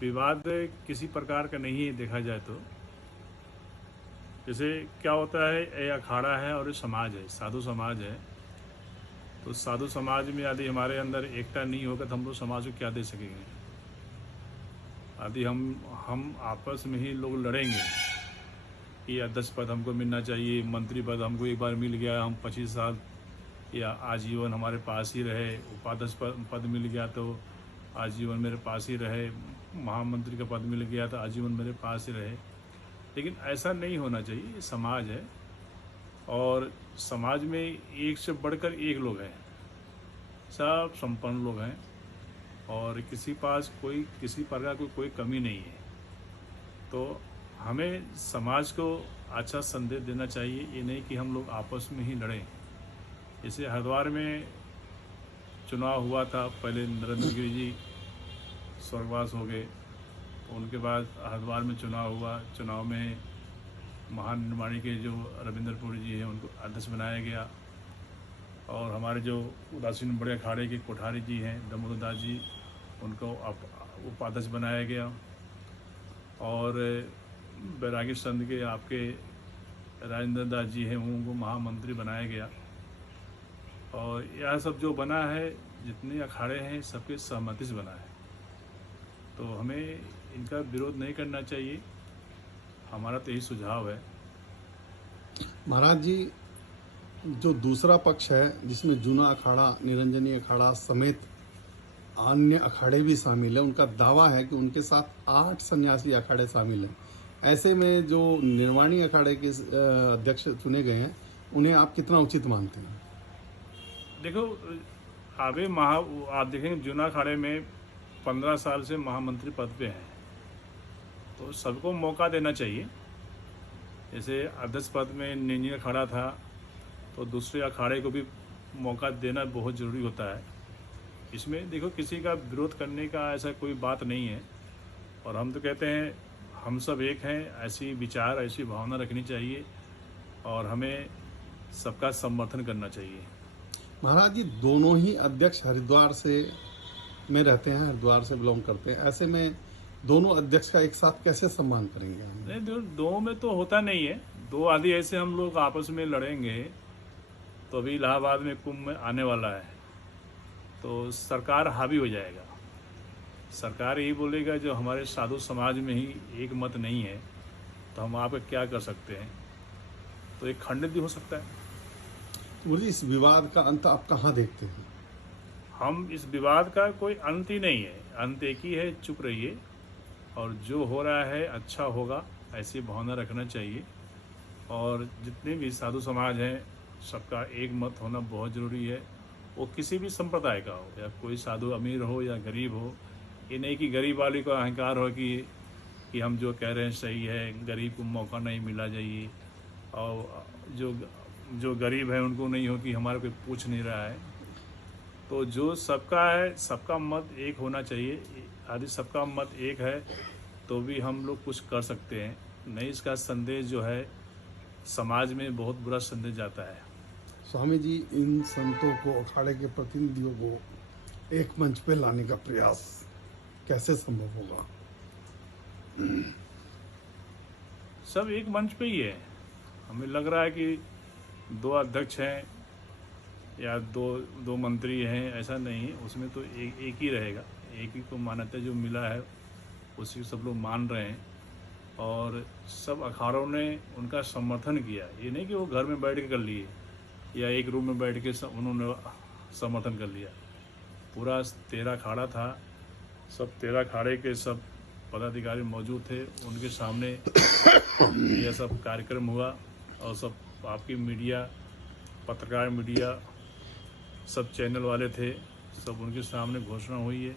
विवाद किसी प्रकार का नहीं है देखा जाए तो। जैसे क्या होता है, ये अखाड़ा है और ये समाज है, साधु समाज है। तो साधु समाज में यदि हमारे अंदर एकता नहीं होगा तो हम लोग समाज को क्या दे सकेंगे। यदि हम आपस में ही लोग लड़ेंगे कि अध्यक्ष पद हमको मिलना चाहिए, मंत्री पद हमको एक बार मिल गया, हम 25 साल या आजीवन हमारे पास ही रहे, उपाध्यक्ष पद मिल गया तो आजीवन मेरे पास ही रहे, महामंत्री का पद मिल गया तो आजीवन मेरे पास ही रहे। लेकिन ऐसा नहीं होना चाहिए। ये समाज है और समाज में एक से बढ़कर एक लोग हैं, सब संपन्न लोग हैं और किसी पास किसी प्रकार की कोई कमी नहीं है। तो हमें समाज को अच्छा संदेश देना चाहिए, ये नहीं कि हम लोग आपस में ही लड़ें। जैसे हरिद्वार में चुनाव हुआ था, पहले नरेंद्र गिरी जी स्वर्गवास हो गए, उनके बाद हरिद्वार में चुनाव हुआ। चुनाव में महानिर्माणी के जो रविंद्रपुरी जी हैं उनको अध्यक्ष बनाया गया और हमारे जो उदासीन बड़े अखाड़े के कोठारी जी हैं दामोदर दास जी, उनको उपाध्यक्ष बनाया गया और बैरागी संघ के आपके राजेंद्र दास जी हैं उनको महामंत्री बनाया गया। और यह सब जो बना है, जितने अखाड़े हैं सबके सहमति से बना है। तो हमें इनका विरोध नहीं करना चाहिए, हमारा तो यही सुझाव है। महाराज जी, जो दूसरा पक्ष है जिसमें जूना अखाड़ा, निरंजनी अखाड़ा समेत अन्य अखाड़े भी शामिल है, उनका दावा है कि उनके साथ 8 सन्यासी अखाड़े शामिल हैं। ऐसे में जो निर्वाणी अखाड़े के अध्यक्ष चुने गए हैं, उन्हें आप कितना उचित मानते हैं? देखो, आप देखेंगे जूना अखाड़े में 15 साल से महामंत्री पद पे हैं, तो सबको मौका देना चाहिए। जैसे अध्यक्ष पद में निरंजनी अखाड़ा था, तो दूसरे अखाड़े को भी मौका देना बहुत ज़रूरी होता है। इसमें देखो, किसी का विरोध करने का ऐसा कोई बात नहीं है और हम तो कहते हैं हम सब एक हैं, ऐसी विचार ऐसी भावना रखनी चाहिए और हमें सबका समर्थन करना चाहिए। महाराज जी, दोनों ही अध्यक्ष हरिद्वार में रहते हैं, हरिद्वार से बिलोंग करते हैं। ऐसे में दोनों अध्यक्ष का एक साथ कैसे सम्मान करेंगे? नहीं, दो में तो होता नहीं है। दो आदि ऐसे हम लोग आपस में लड़ेंगे तो अभी इलाहाबाद में कुंभ आने वाला है, तो सरकार हावी हो जाएगा। सरकार यही बोलेगा जो हमारे साधु समाज में ही एक मत नहीं है तो हम आप क्या कर सकते हैं, तो एक खंडित भी हो सकता है। मुझे इस विवाद का अंत आप कहाँ देखते हैं? हम इस विवाद का कोई अंत ही नहीं है, अंत एक ही है, चुप रहिए और जो हो रहा है अच्छा होगा, ऐसी भावना रखना चाहिए। और जितने भी साधु समाज हैं सबका एक मत होना बहुत ज़रूरी है। वो किसी भी संप्रदाय का हो, या कोई साधु अमीर हो या गरीब हो। ये नहीं कि गरीब वाले को अहंकार हो कि हम जो कह रहे हैं सही है, गरीब को मौका नहीं मिला जाइए, और जो गरीब है उनको नहीं हो कि हमारा कोई पूछ नहीं रहा है। तो जो सबका है, सबका मत एक होना चाहिए। यदि सबका मत एक है तो भी हम लोग कुछ कर सकते हैं। नहीं, इसका संदेश जो है समाज में बहुत बुरा संदेश जाता है। स्वामी जी, इन संतों को, अखाड़े के प्रतिनिधियों को एक मंच पे लाने का प्रयास कैसे संभव होगा? सब एक मंच पे ही है। हमें लग रहा है कि 2 अध्यक्ष हैं या दो मंत्री हैं, ऐसा नहीं है। उसमें तो एक ही रहेगा, एक ही को मान्यता जो मिला है उसी सब लोग मान रहे हैं और सब अखाड़ों ने उनका समर्थन किया। ये नहीं कि वो घर में बैठ के कर लिए या एक रूम में बैठ के उन्होंने समर्थन कर लिया। पूरा 13 अखाड़ा था, सब 13 अखाड़े के सब पदाधिकारी मौजूद थे, उनके सामने यह सब कार्यक्रम हुआ और सब आपकी मीडिया, पत्रकार मीडिया, सब चैनल वाले थे, सब उनके सामने घोषणा हुई है।